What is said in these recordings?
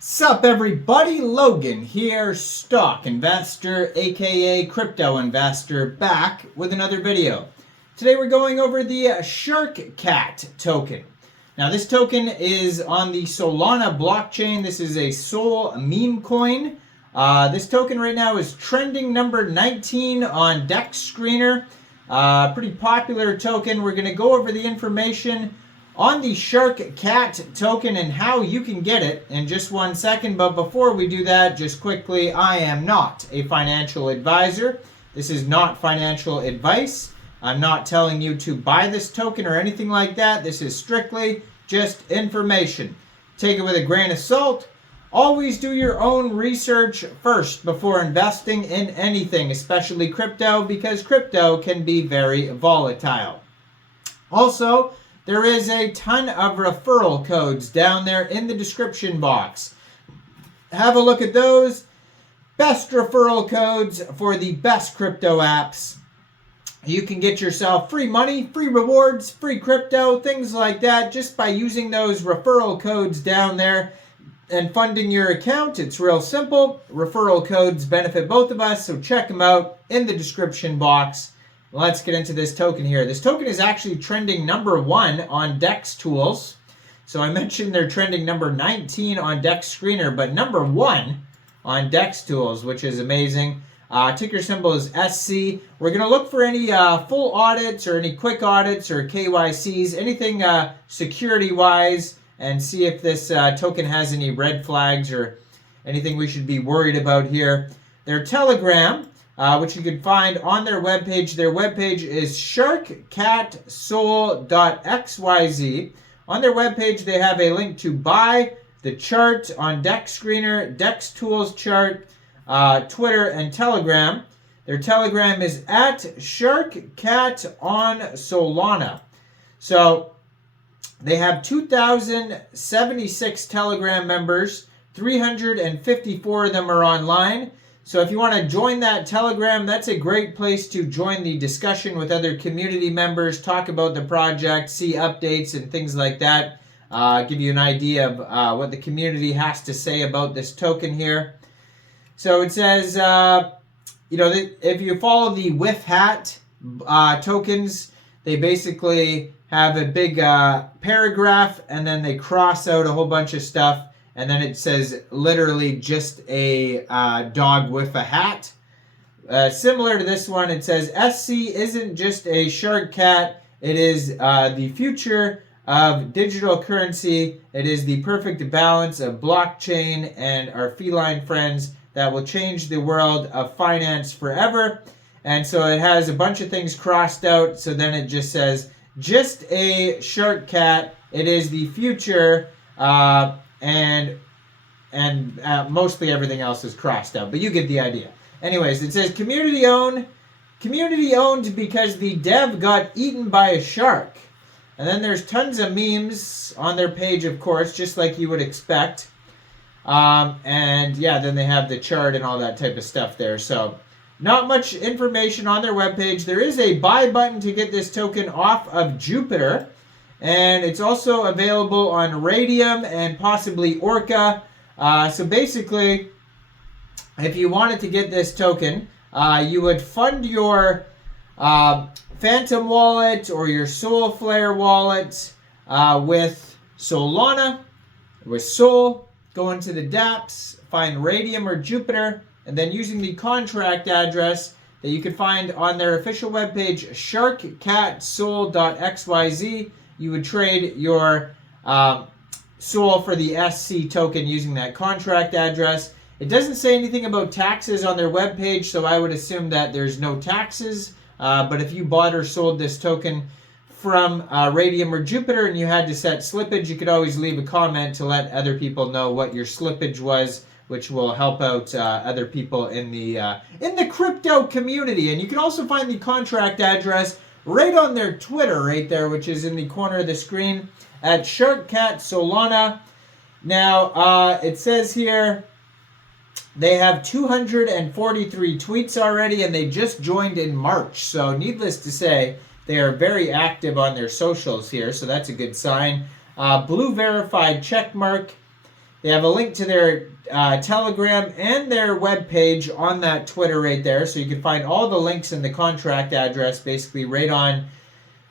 Sup everybody, Logan here, stock investor aka crypto investor, back with another video. Today we're going over the SharkCat token. Now this token is on the Solana blockchain. This is a Sol meme coin. This token right now is trending number 19 on DEX Screener. Pretty popular token. We're going to go over the information on the SharkCat token and how you can get it in just 1 second. But before we do that, just quickly, I am not a financial advisor. This is not financial advice. I'm not telling you to buy this token or anything like that. This is strictly just information. Take it with a grain of salt. Always do your own research first before investing in anything, especially crypto, because crypto can be very volatile. Also, there is a ton of referral codes down there in the description box. Have a look at those. Best referral codes for the best crypto apps. You can get yourself free money, free rewards, free crypto, things like that, just by using those referral codes down there and funding your account. It's real simple. Referral codes benefit both of us, so check them out in the description box. Let's get into this token here. This token is actually trending number 1 on DEX tools. So I mentioned they're trending number 19 on DEX Screener, but number 1 on DEX tools, which is amazing. Ticker symbol is SC. We're going to look for any full audits or any quick audits or KYCs, anything security-wise, and see if this token has any red flags or anything we should be worried about here. Their Telegram, which you can find on their webpage. Their webpage is sharkcatsol.xyz. On their webpage, they have a link to buy the chart on DEX Screener, DEX Tools chart, Twitter, and Telegram. Their Telegram is at SharkCat on Solana. So they have 2,076 Telegram members. 354 of them are online. So if you want to join that Telegram, that's a great place to join the discussion with other community members, talk about the project, see updates and things like that. Give you an idea of what the community has to say about this token here. So it says, if you follow the With Hat tokens, they basically have a big paragraph and then they cross out a whole bunch of stuff. And then it says literally just a dog with a hat. Similar to this one, it says SC isn't just a SharkCat. It is the future of digital currency. It is the perfect balance of blockchain and our feline friends that will change the world of finance forever. And so it has a bunch of things crossed out. So then it just says, just a SharkCat. It is the future. And mostly everything else is crossed out, but you get the idea. Anyways, it says community owned because the dev got eaten by a shark. And then there's tons of memes on their page, of course, just like you would expect. And yeah, then they have the chart and all that type of stuff there. So not much information on their webpage. There is a buy button to get this token off of Jupiter. And it's also available on RAYDIUM and possibly ORCA. So basically, if you wanted to get this token, you would fund your Phantom wallet or your Soulflare wallet with Solana, with Sol, go into the dApps, find RAYDIUM or Jupiter, and then using the contract address that you can find on their official webpage, sharkcatsol.xyz, you would trade your SOL for the SC token using that contract address. It doesn't say anything about taxes on their webpage, so I would assume that there's no taxes. But if you bought or sold this token from RAYDIUM or Jupiter and you had to set slippage, you could always leave a comment to let other people know what your slippage was, which will help out other people in the crypto community. And you can also find the contract address right on their Twitter right there, which is in the corner of the screen, at SharkCat Solana. Now, it says here they have 243 tweets already, and they just joined in March. So needless to say, they are very active on their socials here, so that's a good sign. Blue verified check mark. They have a link to their Telegram and their webpage on that Twitter right there. So you can find all the links in the contract address basically right on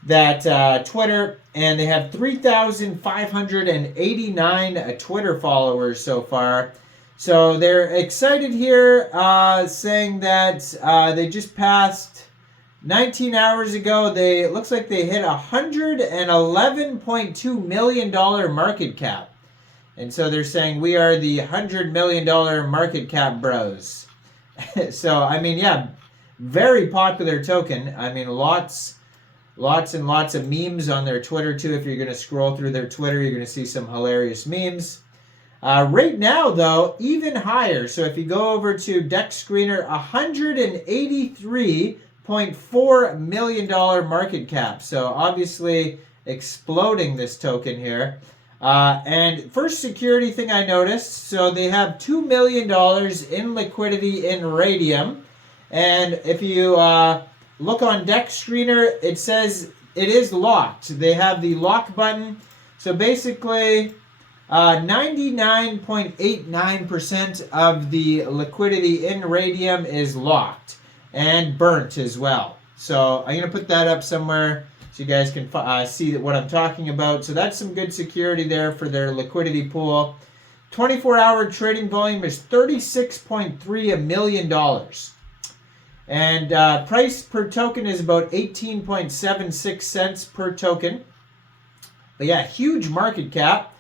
that Twitter. And they have 3,589 Twitter followers so far. So they're excited here, saying that they just passed 19 hours ago. It looks like they hit $111.2 million market cap. And so they're saying we are the $100 million market cap bros. So, I mean, yeah, very popular token. I mean, lots and lots of memes on their Twitter too. If you're going to scroll through their Twitter, you're going to see some hilarious memes. Right now, though, even higher. So if you go over to DEX Screener, $183.4 million market cap. So obviously exploding this token here. And first security thing I noticed, so they have $2 million in liquidity in RAYDIUM. And if you look on DEX Screener, it says it is locked. They have the lock button. So basically, 99.89% of the liquidity in RAYDIUM is locked and burnt as well. So I'm going to put that up somewhere so you guys can see what I'm talking about. So that's some good security there for their liquidity pool. 24-hour trading volume is $36.3 million. And price per token is about 18.76 cents per token. But yeah, huge market cap.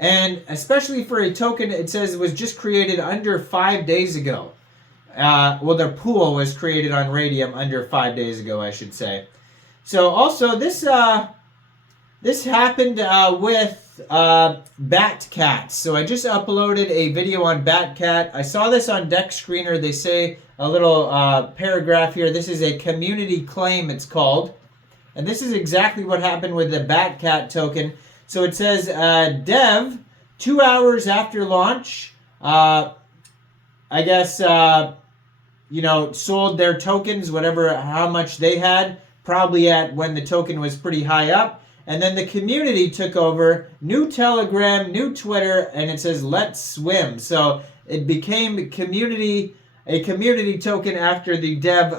And especially for a token, it says it was just created under 5 days ago. Well, their pool was created on RAYDIUM under 5 days ago, I should say. So also, this happened with BatCat. So I just uploaded a video on BatCat. I saw this on DEX Screener. They say a little paragraph here. This is a community claim, it's called. And this is exactly what happened with the BatCat token. So it says, Dev, 2 hours after launch, I guess, sold their tokens, how much they had, probably at when the token was pretty high up. And then the community took over, new Telegram, new Twitter, and it says, let's swim. So it became a community token after the dev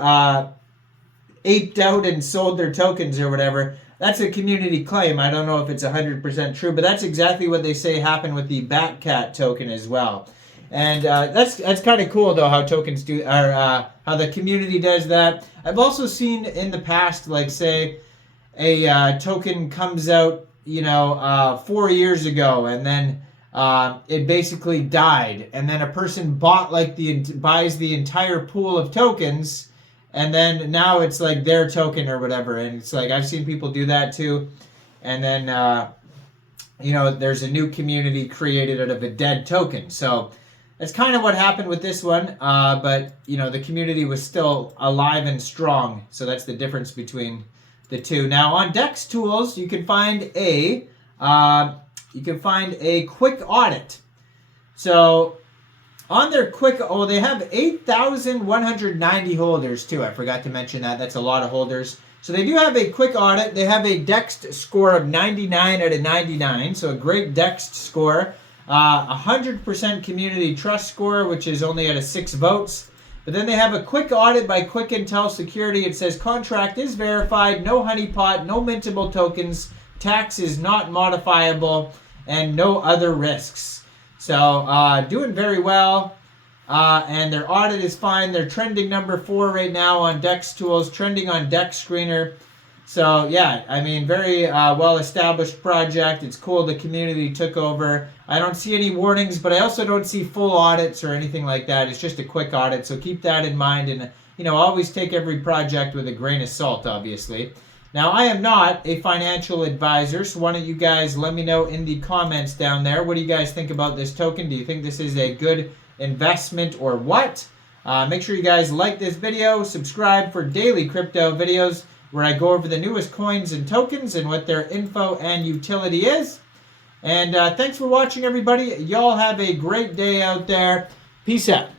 aped out and sold their tokens or whatever. That's a community claim. I don't know if it's 100% true, but that's exactly what they say happened with the BatCat token as well. And that's kind of cool, though, how tokens do, or how the community does that. I've also seen in the past, like, say, a token comes out, 4 years ago, and then it basically died, and then a person buys the entire pool of tokens, and then now it's like their token or whatever, and it's like I've seen people do that too, and then there's a new community created out of a dead token. So that's kind of what happened with this one, but the community was still alive and strong. So that's the difference between the two. Now on DEX Tools, you can find a quick audit. So on their they have 8,190 holders too. I forgot to mention that. That's a lot of holders. So they do have a quick audit. They have a DEX score of 99 out of 99. So a great DEX score. 100% community trust score, which is only out of 6 votes. But then they have a quick audit by Quick Intel Security. It says contract is verified, no honeypot, no mintable tokens, tax is not modifiable, and no other risks. So doing very well. And their audit is fine. They're trending number 4 right now on DEX Tools, trending on DEX Screener. So yeah, I mean, very well-established project. It's cool the community took over. I don't see any warnings, but I also don't see full audits or anything like that. It's just a quick audit, so keep that in mind. And, always take every project with a grain of salt, obviously. Now, I am not a financial advisor, so why don't you guys let me know in the comments down there. What do you guys think about this token? Do you think this is a good investment or what? Make sure you guys like this video, subscribe for daily crypto videos, where I go over the newest coins and tokens and what their info and utility is. And thanks for watching, everybody. Y'all have a great day out there. Peace out.